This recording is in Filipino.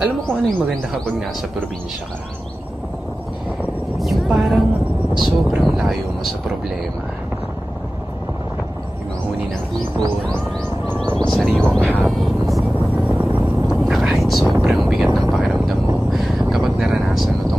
Alam mo kung ano yung maganda kapag nasa probinsya ka? Yung parang sobrang layo mo sa problema. Yung mahuni ng ibon, sariwang hangin, na kahit sobrang bigat ng pakiramdam mo, kapag naranasan mo